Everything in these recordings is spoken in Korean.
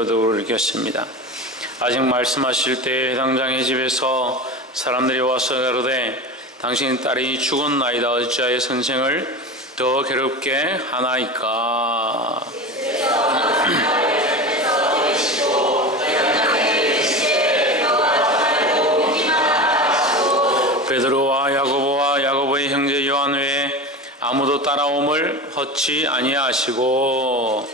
교독으로 읽겠습니다. 아직 말씀하실 때 해당장의 집에서 사람들이 와서 가로되 당신 딸이 죽었나이다. 어찌하여 선생을 더 괴롭게 하나이까? 베드로와 야고보의 형제 요한 외에 아무도 따라옴을 헛지 아니하시고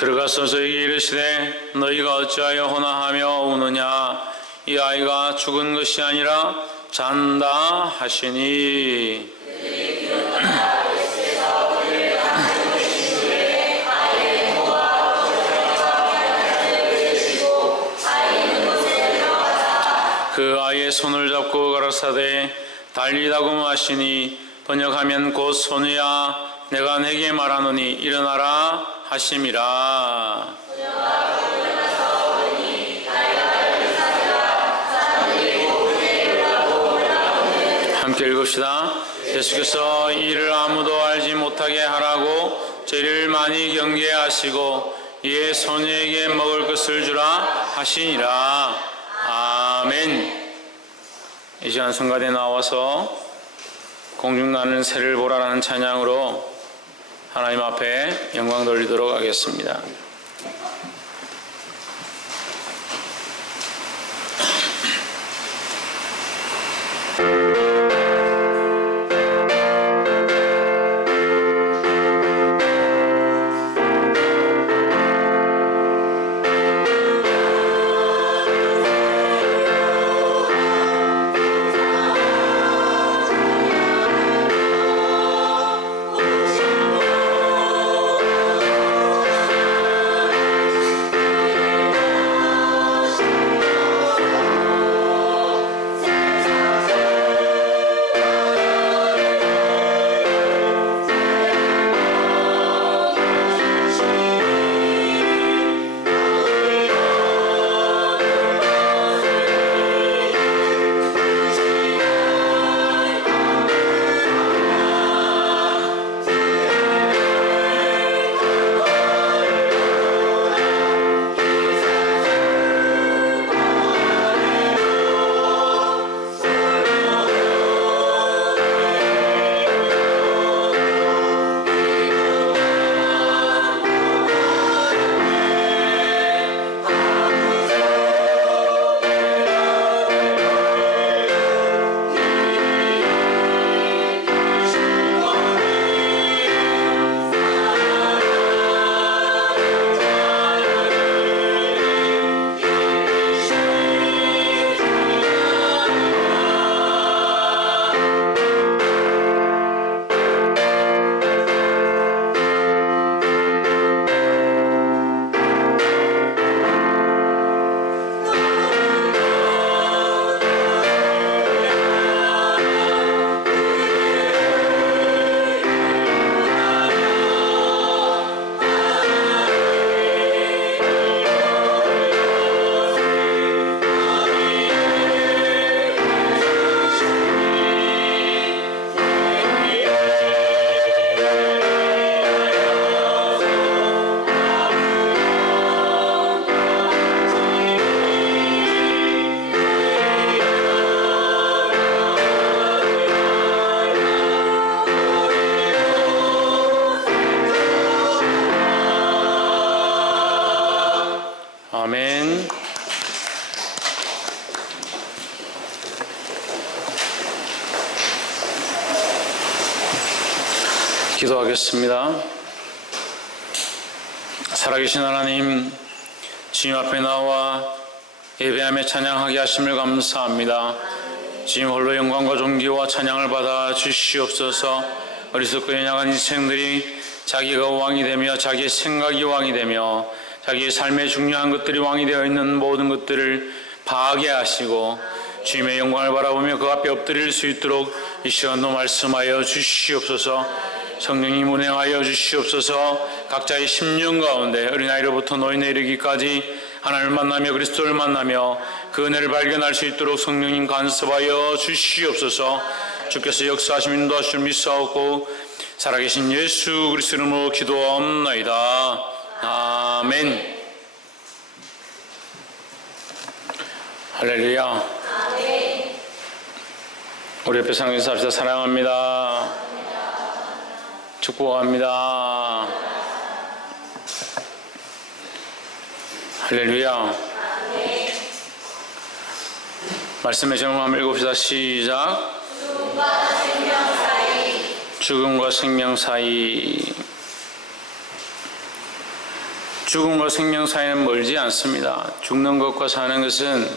들어가서 저에게 이르시되 너희가 어찌하여 호나하며 우느냐? 이 아이가 죽은 것이 아니라 잔다 하시니 그 아이의 손을 잡고 가라사대 달리다고 하시니 번역하면 곧 손이야 내가 내게 말하노니 일어나라 하심이라. 함께 읽읍시다. 예수께서 이를 아무도 알지 못하게 하라고 저희를 많이 경계하시고 이에 소녀에게 먹을 것을 주라 하시니라. 아멘. 이 시간 성가대에 나와서 공중나는 새를 보라라는 찬양으로 하나님 앞에 영광 돌리도록 하겠습니다. 아멘. 기도하겠습니다. 살아계신 하나님, 주님 앞에 나와 예배하며 찬양하게 하심을 감사합니다. 주님 홀로 영광과 존귀와 찬양을 받아 주시옵소서. 어리석고 연약한 인생들이 자기가 왕이 되며 자기의 생각이 왕이 되며 자기의 삶에 중요한 것들이 왕이 되어 있는 모든 것들을 파괴하시고 주님의 영광을 바라보며 그 앞에 엎드릴 수 있도록 이 시간도 말씀하여 주시옵소서. 성령님 운행하여 주시옵소서. 각자의 심령 가운데 어린아이로부터 노인에 이르기까지 하나님을 만나며 그리스도를 만나며 그 은혜를 발견할 수 있도록 성령님 간섭하여 주시옵소서. 주께서 역사하시며 인도하실 줄 믿사옵고 살아계신 예수 그리스도 이름으로 기도하옵나이다. 아멘. 할렐루야. 우리 옆에 상에서 합시다. 사랑합니다. 축복합니다. 할렐루야. 말씀의 제목 한번 읽읍시다. 시작. 죽음과 생명 사이. 죽음과 생명 사이는 멀지 않습니다. 죽는 것과 사는 것은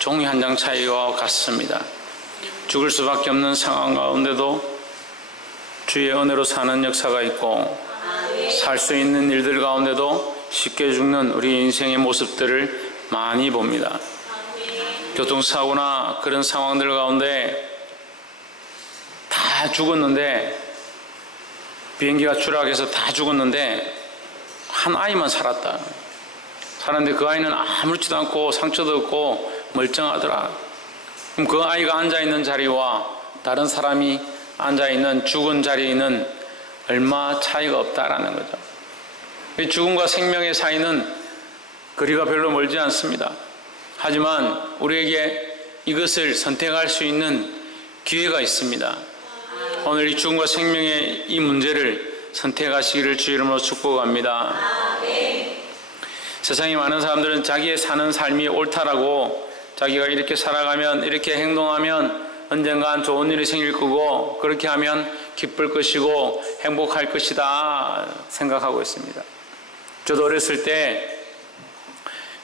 종이 한 장 차이와 같습니다. 죽을 수밖에 없는 상황 가운데도 주의 은혜로 사는 역사가 있고, 살 수 있는 일들 가운데도 쉽게 죽는 우리 인생의 모습들을 많이 봅니다. 교통사고나 그런 상황들 가운데 다 죽었는데, 비행기가 추락해서 다 죽었는데 한 아이만 살았다. 살았는데 그 아이는 아무렇지도 않고 상처도 없고 멀쩡하더라. 그럼 그 아이가 앉아있는 자리와 다른 사람이 앉아있는 죽은 자리는 얼마 차이가 없다라는 거죠. 죽음과 생명의 사이는 거리가 별로 멀지 않습니다. 하지만 우리에게 이것을 선택할 수 있는 기회가 있습니다. 오늘 이 죽음과 생명의 이 문제를 선택하시기를 주의 이름으로 축복합니다. 세상에 많은 사람들은 자기의 사는 삶이 옳다라고, 자기가 이렇게 살아가면, 이렇게 행동하면 언젠간 좋은 일이 생길 거고, 그렇게 하면 기쁠 것이고 행복할 것이다 생각하고 있습니다. 저도 어렸을 때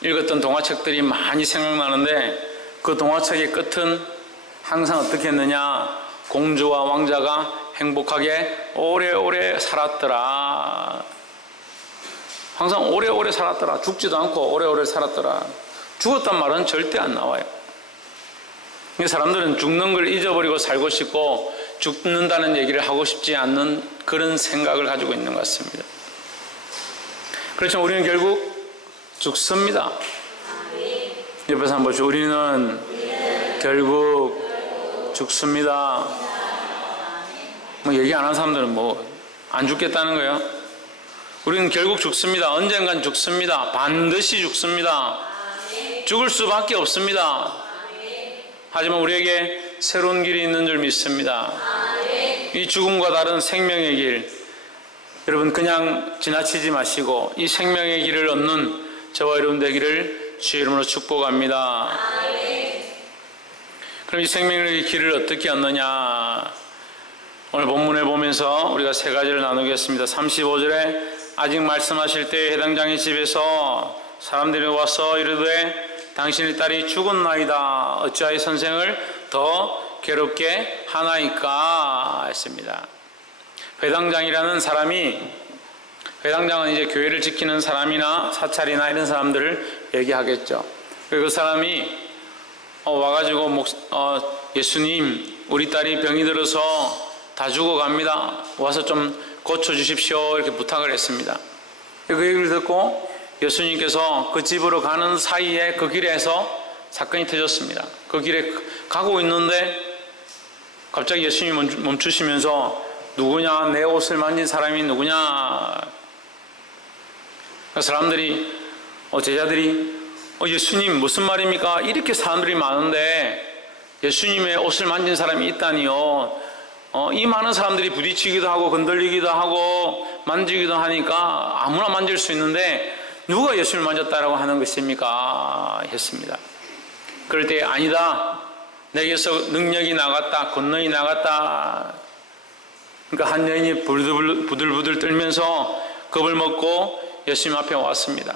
읽었던 동화책들이 많이 생각나는데, 그 동화책의 끝은 항상 어떻게 했느냐, 공주와 왕자가 행복하게 오래오래 살았더라. 항상 오래오래 살았더라. 죽지도 않고 오래오래 살았더라. 죽었단 말은 절대 안 나와요. 사람들은 죽는 걸 잊어버리고 살고 싶고, 죽는다는 얘기를 하고 싶지 않는 그런 생각을 가지고 있는 것 같습니다. 그렇죠. 우리는 결국 죽습니다. 옆에서 한번 보시죠. 우리는 결국 죽습니다. 뭐 얘기 안 하는 사람들은 뭐 안 죽겠다는 거예요. 우리는 결국 죽습니다. 언젠간 죽습니다. 반드시 죽습니다. 죽을 수밖에 없습니다. 하지만 우리에게 새로운 길이 있는 줄 믿습니다. 이 죽음과 다른 생명의 길, 여러분 그냥 지나치지 마시고 이 생명의 길을 얻는 저와 여러분 되기를 주의 이름으로 축복합니다. 그럼 이 생명의 길을 어떻게 얻느냐? 오늘 본문을 보면서 우리가 세 가지를 나누겠습니다. 35절에 아직 말씀하실 때 해당장의 집에서 사람들이 와서 이르되 당신의 딸이 죽었나이다. 어찌하여 선생을 더 괴롭게 하나이까 했습니다. 회당장이라는 사람이, 회당장은 이제 교회를 지키는 사람이나 사찰이나 이런 사람들을 얘기하겠죠. 그 사람이 와가지고 예수님, 우리 딸이 병이 들어서 다 죽어갑니다. 와서 좀 고쳐주십시오. 이렇게 부탁을 했습니다. 그 얘기를 듣고 예수님께서 그 집으로 가는 사이에 그 길에서 사건이 터졌습니다. 그 길에 가고 있는데 갑자기 예수님이 멈추시면서 누구냐? 내 옷을 만진 사람이 누구냐? 사람들이, 제자들이 예수님 무슨 말입니까? 이렇게 사람들이 많은데 예수님의 옷을 만진 사람이 있다니요. 이 많은 사람들이 부딪히기도 하고 건들리기도 하고 만지기도 하니까 아무나 만질 수 있는데 누가 예수님을 만졌다라고 하는 것입니까? 했습니다. 그럴 때 아니다. 내게서 능력이 나갔다. 권능이 나갔다. 그러니까 한 여인이 부들부들 떨면서 겁을 먹고 예수님 앞에 왔습니다.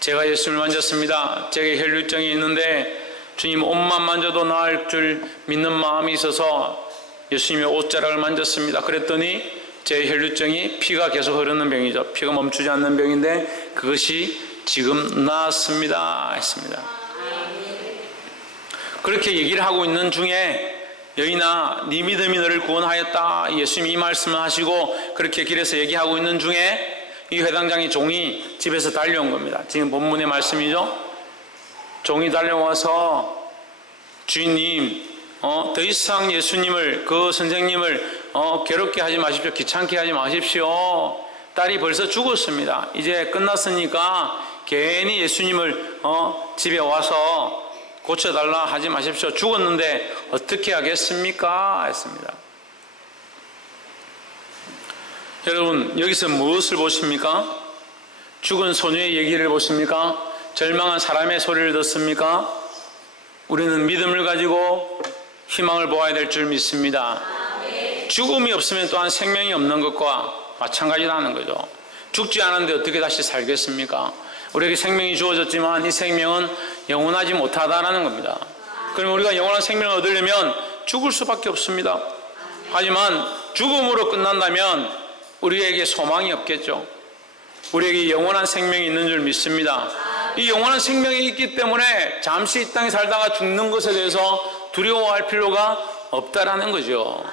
제가 예수님을 만졌습니다. 제게 혈류증이 있는데 주님 옷만 만져도 나을 줄 믿는 마음이 있어서 예수님의 옷자락을 만졌습니다. 그랬더니 제 혈류증이 피가 계속 흐르는 병이죠. 피가 멈추지 않는 병인데 그것이 지금 나았습니다 했습니다. 그렇게 얘기를 하고 있는 중에 여인아 네 믿음이 너를 구원하였다. 예수님이 이 말씀을 하시고 그렇게 길에서 얘기하고 있는 중에 이 회당장의 종이 집에서 달려온 겁니다. 지금 본문의 말씀이죠. 종이 달려와서 주인님 더 이상 예수님을, 그 선생님을 괴롭게 하지 마십시오. 귀찮게 하지 마십시오. 딸이 벌써 죽었습니다. 이제 끝났으니까 괜히 예수님을 집에 와서 고쳐달라 하지 마십시오. 죽었는데 어떻게 하겠습니까? 했습니다. 여러분, 여기서 무엇을 보십니까? 죽은 소녀의 얘기를 보십니까? 절망한 사람의 소리를 듣습니까? 우리는 믿음을 가지고 희망을 보아야 될 줄 믿습니다. 죽음이 없으면 또한 생명이 없는 것과 마찬가지라는 거죠. 죽지 않았는데 어떻게 다시 살겠습니까? 우리에게 생명이 주어졌지만 이 생명은 영원하지 못하다라는 겁니다. 그럼 우리가 영원한 생명을 얻으려면 죽을 수밖에 없습니다. 하지만 죽음으로 끝난다면 우리에게 소망이 없겠죠. 우리에게 영원한 생명이 있는 줄 믿습니다. 이 영원한 생명이 있기 때문에 잠시 이 땅에 살다가 죽는 것에 대해서 두려워할 필요가 없다라는 거죠.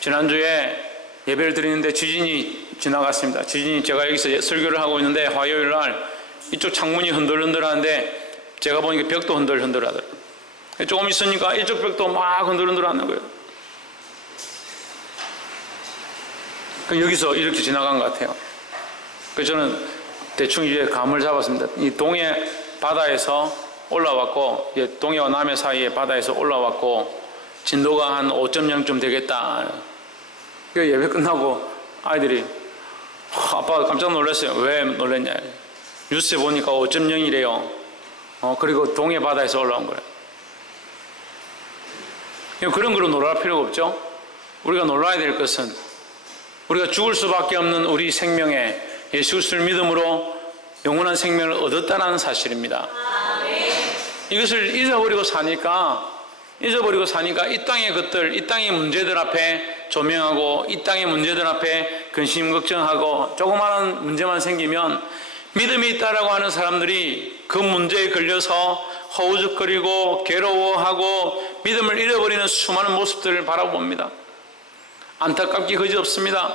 지난주에 예배를 드리는데 지진이 지나갔습니다. 지진이, 제가 여기서 설교를 하고 있는데 화요일 날 이쪽 창문이 흔들흔들하는데 제가 보니까 벽도 흔들흔들하더라고요. 조금 있으니까 이쪽 벽도 막 흔들흔들하는 거예요. 여기서 이렇게 지나간 것 같아요. 그래서 저는 대충 이제 감을 잡았습니다. 이 동해 바다에서 올라왔고, 이제 동해와 남해 사이의 바다에서 올라왔고, 진도가 한 5.0쯤 되겠다. 예배 끝나고 아이들이 아빠가 깜짝 놀랐어요. 왜 놀랐냐? 뉴스에 보니까 5.0이래요. 그리고 동해 바다에서 올라온 거예요. 그런 거로 놀랄 필요가 없죠. 우리가 놀라야 될 것은 우리가 죽을 수밖에 없는 우리 생명에 예수 그리스도를 믿음으로 영원한 생명을 얻었다는 사실입니다. 이것을 잊어버리고 사니까 이 땅의 것들, 이 땅의 문제들 앞에 조명하고, 이 땅의 문제들 앞에 근심 걱정하고, 조그마한 문제만 생기면 믿음이 있다라고 하는 사람들이 그 문제에 걸려서 허우적거리고 괴로워하고 믿음을 잃어버리는 수많은 모습들을 바라봅니다. 안타깝기 그지없습니다.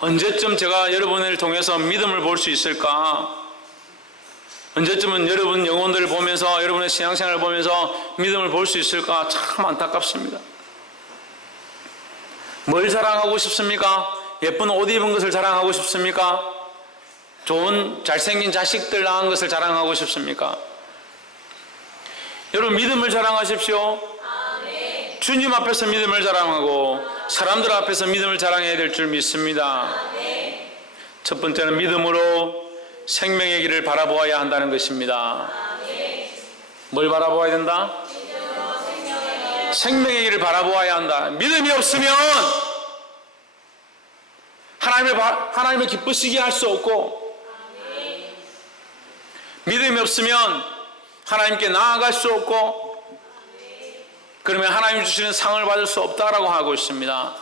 언제쯤 제가 여러분을 통해서 믿음을 볼 수 있을까? 언제쯤은 여러분 영혼들을 보면서, 여러분의 신앙생활을 보면서 믿음을 볼 수 있을까? 참 안타깝습니다. 뭘 자랑하고 싶습니까? 예쁜 옷 입은 것을 자랑하고 싶습니까? 좋은 잘생긴 자식들 낳은 것을 자랑하고 싶습니까? 여러분, 믿음을 자랑하십시오. 주님 앞에서 믿음을 자랑하고 사람들 앞에서 믿음을 자랑해야 될 줄 믿습니다. 첫 번째는 믿음으로 생명의 길을 바라보아야 한다는 것입니다. 뭘 바라보아야 된다? 생명의 길을 바라보아야 한다. 믿음이 없으면 하나님을 기쁘시게 할 수 없고, 믿음이 없으면 하나님께 나아갈 수 없고, 그러면 하나님 주시는 상을 받을 수 없다라고 하고 있습니다.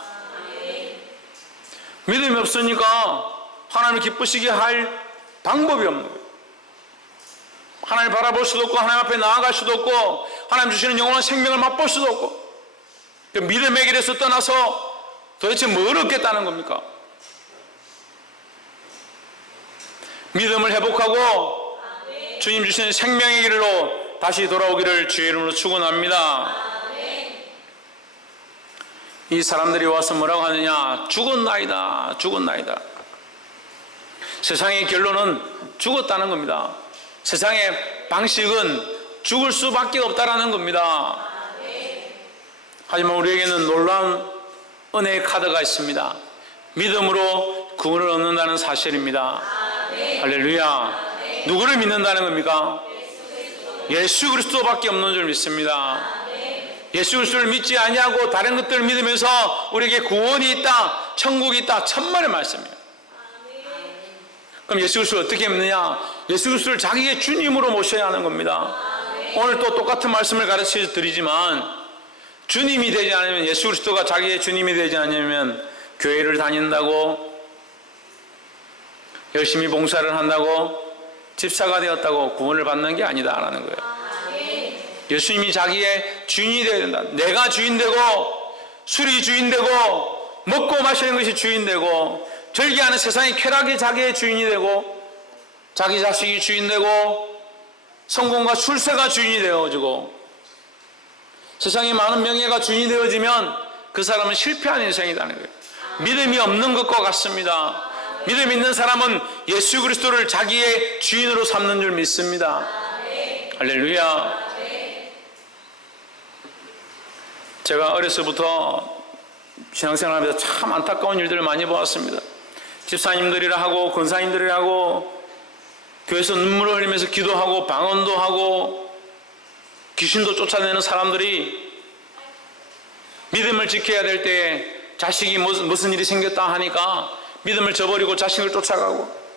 믿음이 없으니까 하나님을 기쁘시게 할 방법이 없는 거예요. 하나님을 바라볼 수도 없고, 하나님 앞에 나아갈 수도 없고, 하나님 주시는 영원한 생명을 맛볼 수도 없고, 그 믿음의 길에서 떠나서 도대체 뭘 얻겠다는 겁니까? 믿음을 회복하고 주님 주시는 생명의 길로 다시 돌아오기를 주의 이름으로 축원합니다. 이 사람들이 와서 뭐라고 하느냐? 죽었나이다, 죽었나이다. 세상의 결론은 죽었다는 겁니다. 세상의 방식은 죽을 수밖에 없다라는 겁니다. 하지만 우리에게는 놀라운 은혜의 카드가 있습니다. 믿음으로 구원을 얻는다는 사실입니다. 할렐루야. 누구를 믿는다는 겁니까? 예수 그리스도밖에 없는 줄 믿습니다. 예수 그리스도를 믿지 아니하고 다른 것들을 믿으면서 우리에게 구원이 있다, 천국이 있다, 천만의 말씀이에요. 그럼 예수 그리스도를 어떻게 믿느냐? 예수 그리스도를 자기의 주님으로 모셔야 하는 겁니다. 오늘 또 똑같은 말씀을 가르쳐 드리지만, 주님이 되지 않으면, 예수 그리스도가 자기의 주님이 되지 않으면 교회를 다닌다고, 열심히 봉사를 한다고, 집사가 되었다고 구원을 받는 게 아니다라는 거예요. 예수님이 자기의 주인이 되어야 된다. 내가 주인 되고, 술이 주인 되고, 먹고 마시는 것이 주인 되고, 절기하는 세상의 쾌락이 자기의 주인이 되고, 자기 자식이 주인 되고, 성공과 출세가 주인이 되어지고, 세상에 많은 명예가 주인이 되어지면 그 사람은 실패한 인생이라는 거예요. 믿음이 없는 것과 같습니다. 믿음 있는 사람은 예수 그리스도를 자기의 주인으로 삼는 줄 믿습니다. 할렐루야. 제가 어려서부터 신앙생활하면서 참 안타까운 일들을 많이 보았습니다. 집사님들이라 하고 권사님들이라 하고 교회에서 눈물을 흘리면서 기도하고 방언도 하고 귀신도 쫓아내는 사람들이 믿음을 지켜야 될 때 자식이 무슨 일이 생겼다 하니까 믿음을 저버리고 자식을 쫓아가고,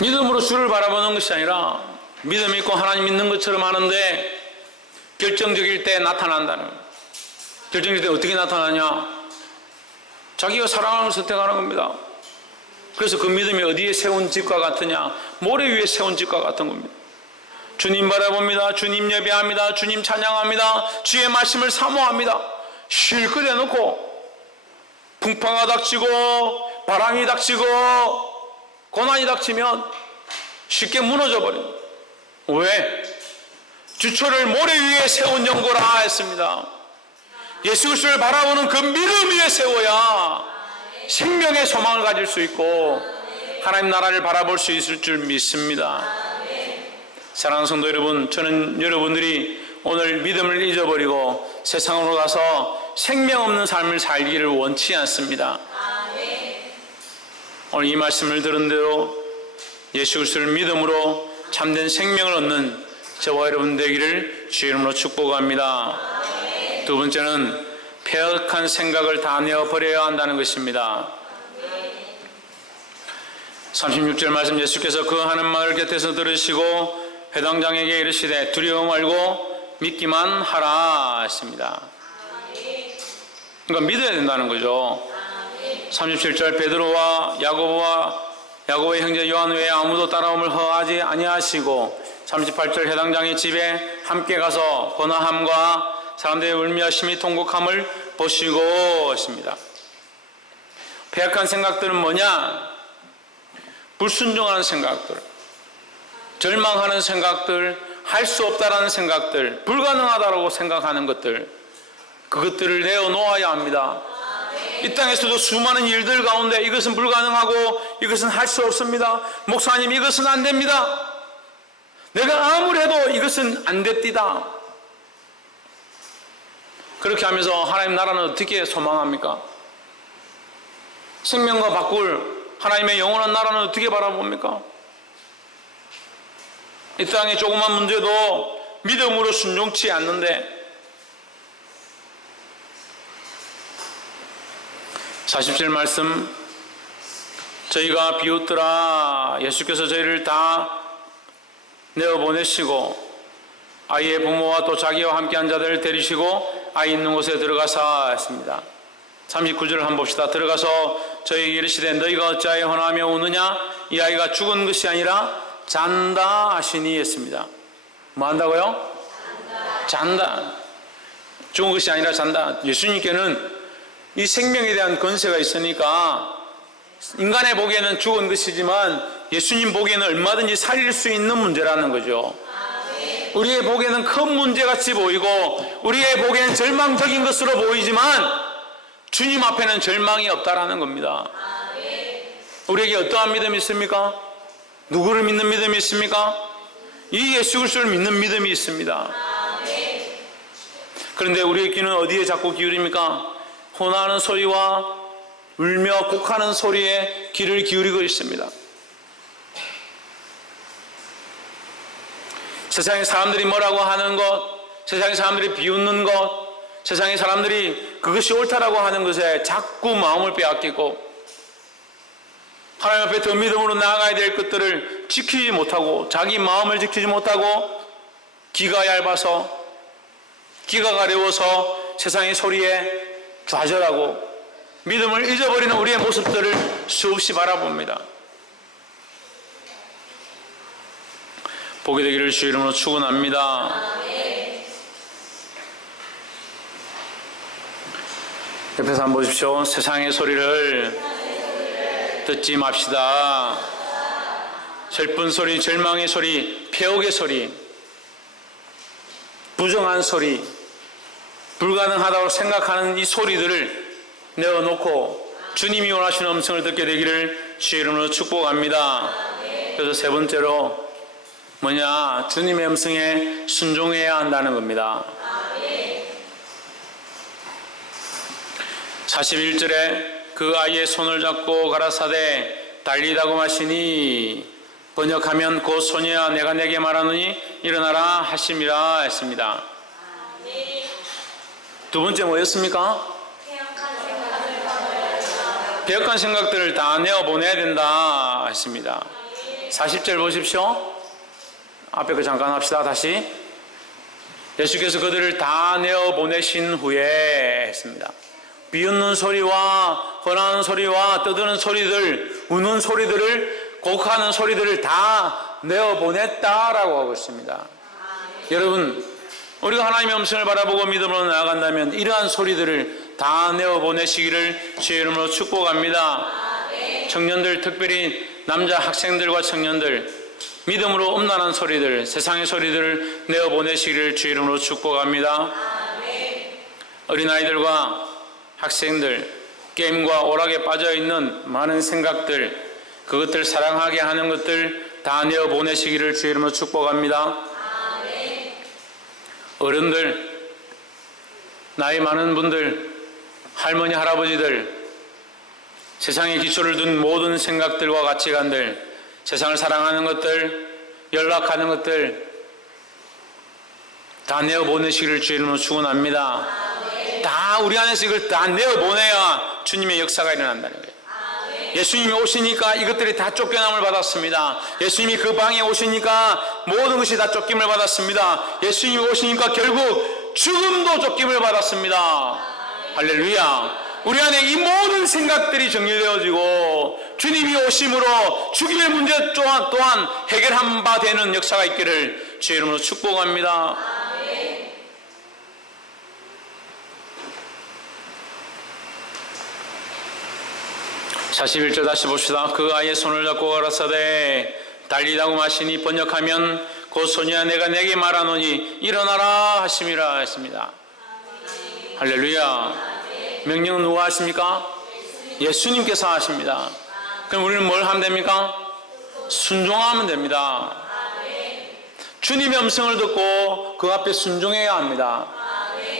믿음으로 주를 바라보는 것이 아니라 믿음 있고 하나님 믿는 것처럼 하는데 결정적일 때 나타난다는 거예요. 결정적일 때 어떻게 나타나냐? 자기가 사랑하는 걸 선택하는 겁니다. 그래서 그 믿음이 어디에 세운 집과 같으냐? 모래 위에 세운 집과 같은 겁니다. 주님 바라봅니다. 주님 예배합니다. 주님 찬양합니다. 주의 말씀을 사모합니다. 실컷 해놓고 풍파가 닥치고 바람이 닥치고 고난이 닥치면 쉽게 무너져 버립니다. 왜? 주초를 모래 위에 세운 연고라 했습니다. 예수 그리스도를 바라보는 그 믿음 위에 세워야 생명의 소망을 가질 수 있고 하나님 나라를 바라볼 수 있을 줄 믿습니다. 사랑하는 성도 여러분, 저는 여러분들이 오늘 믿음을 잊어버리고 세상으로 가서 생명 없는 삶을 살기를 원치 않습니다. 오늘 이 말씀을 들은 대로 예수 그리스도를 믿음으로 참된 생명을 얻는 저와 여러분 되기를 주의 이름으로 축복합니다. 두 번째는 폐역한 생각을 다 내어버려야 한다는 것입니다. 36절 말씀, 예수께서 그 하는 말 곁에서 들으시고 회당장에게 이르시되 두려워 말고 믿기만 하라 했습니다. 그러니까 믿어야 된다는 거죠. 37절, 베드로와 야고보의 형제 요한 외에 아무도 따라옴을 허하지 아니하시고 38절, 회당장의 집에 함께 가서 고난함과 사람들의 울며 심히 통곡함을 보시고 했습니다. 폐역한 생각들은 뭐냐? 불순종하는 생각들, 절망하는 생각들, 할 수 없다라는 생각들, 불가능하다고 생각하는 것들, 그것들을 내어놓아야 합니다. 이 땅에서도 수많은 일들 가운데 이것은 불가능하고 이것은 할 수 없습니다. 목사님, 이것은 안 됩니다. 내가 아무리 해도 이것은 안 됩디다. 그렇게 하면서 하나님 나라는 어떻게 소망합니까? 생명과 바꿀 하나님의 영원한 나라는 어떻게 바라봅니까? 이 땅의 조그만 문제도 믿음으로 순종치 않는데, 40절 말씀, 저희가 비웃더라. 예수께서 저희를 다 내어보내시고 아이의 부모와 또 자기와 함께한 자들을 데리시고 아이 있는 곳에 들어가사 했습니다. 39절을 한번 봅시다. 들어가서 저희에게 이르시되 너희가 어찌하여 헌하며 우느냐? 이 아이가 죽은 것이 아니라 잔다 하시니 했습니다. 뭐 한다고요? 잔다. 죽은 것이 아니라 잔다. 예수님께는 이 생명에 대한 권세가 있으니까 인간의 보기에는 죽은 것이지만 예수님 보기에는 얼마든지 살릴 수 있는 문제라는 거죠. 우리의 보기에는 큰 문제같이 보이고 우리의 보기에는 절망적인 것으로 보이지만 주님 앞에는 절망이 없다라는 겁니다. 우리에게 어떠한 믿음이 있습니까? 누구를 믿는 믿음이 있습니까? 이 예수 그리스도를 믿는 믿음이 있습니다. 그런데 우리의 귀는 어디에 자꾸 기울입니까? 호나하는 소리와 울며 곡하는 소리에 귀를 기울이고 있습니다. 세상의 사람들이 뭐라고 하는 것, 세상의 사람들이 비웃는 것, 세상의 사람들이 그것이 옳다라고 하는 것에 자꾸 마음을 빼앗기고 하나님 앞에 더 믿음으로 나아가야 될 것들을 지키지 못하고 자기 마음을 지키지 못하고 귀가 얇아서 귀가 가려워서 세상의 소리에 좌절하고 믿음을 잊어버리는 우리의 모습들을 수없이 바라봅니다. 보게 되기를 주의 이름으로 축원합니다. 옆에서 한번 보십시오. 세상의 소리를 듣지 맙시다. 슬픈 소리, 절망의 소리, 폐역의 소리, 부정한 소리, 불가능하다고 생각하는 이 소리들을 내어놓고 주님이 원하시는 음성을 듣게 되기를 주의 이름으로 축복합니다. 그래서 세 번째로 뭐냐? 주님의 음성에 순종해야 한다는 겁니다. 41절에 그 아이의 손을 잡고 가라사대 달리다고 하시니, 번역하면 곧 소녀야 내가 내게 말하노니 일어나라 하심이라 했습니다. 두 번째 뭐였습니까? 배역한 생각들을 다 내어보내야 된다 했습니다. 40절 보십시오. 앞에 거 잠깐 합시다. 다시. 예수께서 그들을 다 내어보내신 후에 했습니다. 비웃는 소리와 권하는 소리와 떠드는 소리들, 우는 소리들을, 곡하는 소리들을 다 내어보냈다라고 하고 있습니다. 여러분, 우리가 하나님의 음성을 바라보고 믿음으로 나아간다면 이러한 소리들을 다 내어보내시기를 주의 이름으로 축복합니다. 청년들, 특별히 남자 학생들과 청년들, 믿음으로 음란한 소리들, 세상의 소리들을 내어보내시기를 주의 이름으로 축복합니다. 어린아이들과 학생들, 게임과 오락에 빠져있는 많은 생각들, 그것들 사랑하게 하는 것들 다 내어보내시기를 주의 이름으로 축복합니다. 어른들, 나이 많은 분들, 할머니, 할아버지들, 세상에 기초를 둔 모든 생각들과 가치관들, 세상을 사랑하는 것들, 연락하는 것들 다 내어보내시기를 주의 이름으로 축원합니다. 다 우리 안에서 이걸 다 내어보내야 주님의 역사가 일어난다는 거예요. 예수님이 오시니까 이것들이 다 쫓겨남을 받았습니다. 예수님이 그 방에 오시니까 모든 것이 다 쫓김을 받았습니다. 예수님이 오시니까 결국 죽음도 쫓김을 받았습니다. 할렐루야. 우리 안에 이 모든 생각들이 정리되어지고 주님이 오심으로 죽임의 문제 또한 해결한 바 되는 역사가 있기를 주의 이름으로 축복합니다. 41절 다시 봅시다. 그 아이의 손을 잡고 가라사대 달리다고 하시니, 번역하면 곧 소녀야 내가 내게 말하노니 일어나라 하심이라 했습니다. 할렐루야. 명령은 누가 하십니까? 예수님께서 하십니다. 그럼 우리는 뭘 하면 됩니까? 순종하면 됩니다. 주님의 음성을 듣고 그 앞에 순종해야 합니다.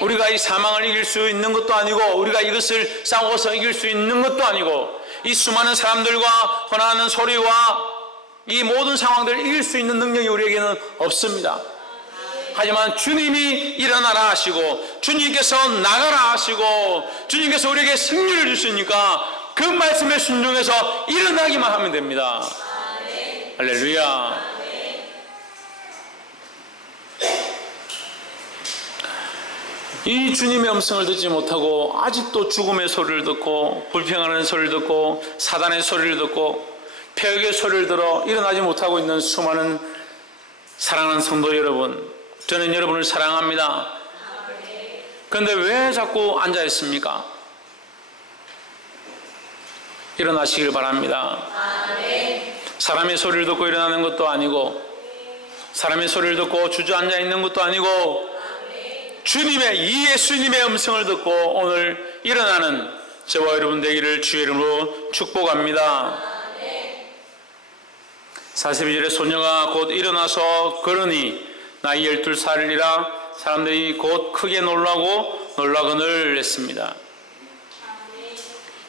우리가 이 사망을 이길 수 있는 것도 아니고, 우리가 이것을 싸워서 이길 수 있는 것도 아니고, 이 수많은 사람들과 권하는 소리와 이 모든 상황들을 이길 수 있는 능력이 우리에게는 없습니다. 하지만 주님이 일어나라 하시고, 주님께서 나가라 하시고, 주님께서 우리에게 승리를 주시니까 그 말씀에 순종해서 일어나기만 하면 됩니다. 할렐루야. 이 주님의 음성을 듣지 못하고 아직도 죽음의 소리를 듣고, 불평하는 소리를 듣고, 사단의 소리를 듣고, 폐역의 소리를 들어 일어나지 못하고 있는 수많은 사랑하는 성도 여러분, 저는 여러분을 사랑합니다. 그런데 왜 자꾸 앉아 있습니까? 일어나시길 바랍니다. 사람의 소리를 듣고 일어나는 것도 아니고, 사람의 소리를 듣고 주저앉아 있는 것도 아니고, 주님의, 이 예수님의 음성을 듣고 오늘 일어나는 저와 여러분 되기를 주의 이름으로 축복합니다. 42절에 소녀가 곧 일어나서 걸으니 나이 12살이라 사람들이 곧 크게 놀라거늘 했습니다.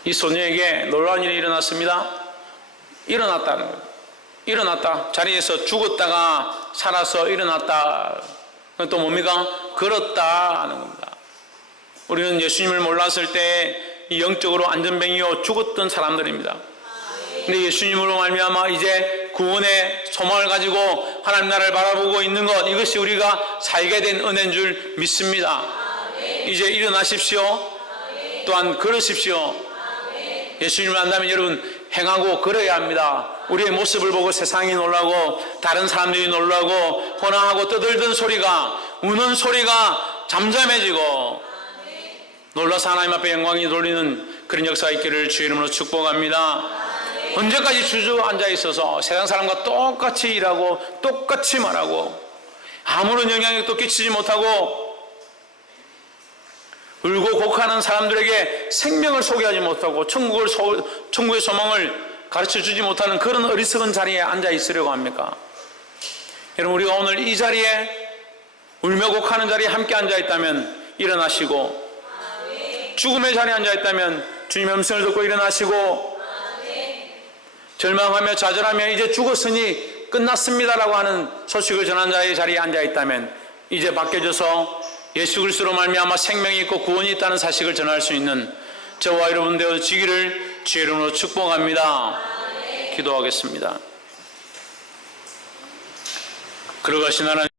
이 소녀에게 놀라운 일이 일어났습니다. 일어났다는 거예요. 일어났다. 자리에서 죽었다가 살아서 일어났다. 또 뭡니까? 걸었다 하는 겁니다. 우리는 예수님을 몰랐을 때 영적으로 안전뱅이요 죽었던 사람들입니다. 근데 예수님으로 말미암아 이제 구원의 소망을 가지고 하나님 나라를 바라보고 있는 것, 이것이 우리가 살게 된 은혜인 줄 믿습니다. 이제 일어나십시오. 또한 걸으십시오. 예수님을 안다면 여러분 행하고 걸어야 합니다. 우리의 모습을 보고 세상이 놀라고 다른 사람들이 놀라고 호랑하고 떠들던 소리가, 우는 소리가 잠잠해지고 놀라서 하나님 앞에 영광이 돌리는 그런 역사가 있기를 주의 이름으로 축복합니다. 언제까지 주저앉아 있어서 세상 사람과 똑같이 일하고 똑같이 말하고 아무런 영향력도 끼치지 못하고 울고 곡하는 사람들에게 생명을 소개하지 못하고 천국의 소망을 가르쳐주지 못하는 그런 어리석은 자리에 앉아 있으려고 합니까? 여러분, 우리가 오늘 이 자리에 울며 곡하는 자리에 함께 앉아 있다면 일어나시고, 죽음의 자리에 앉아 있다면 주님의 음성을 듣고 일어나시고, 절망하며 좌절하며 이제 죽었으니 끝났습니다라고 하는 소식을 전한 자의 자리에 앉아 있다면 이제 바뀌어져서 예수 그리스도로 말미암아 생명이 있고 구원이 있다는 사실을 전할 수 있는 저와 여러분 되어지기를 주의 이름으로 축복합니다. 기도하겠습니다. 걸어가신 하나님,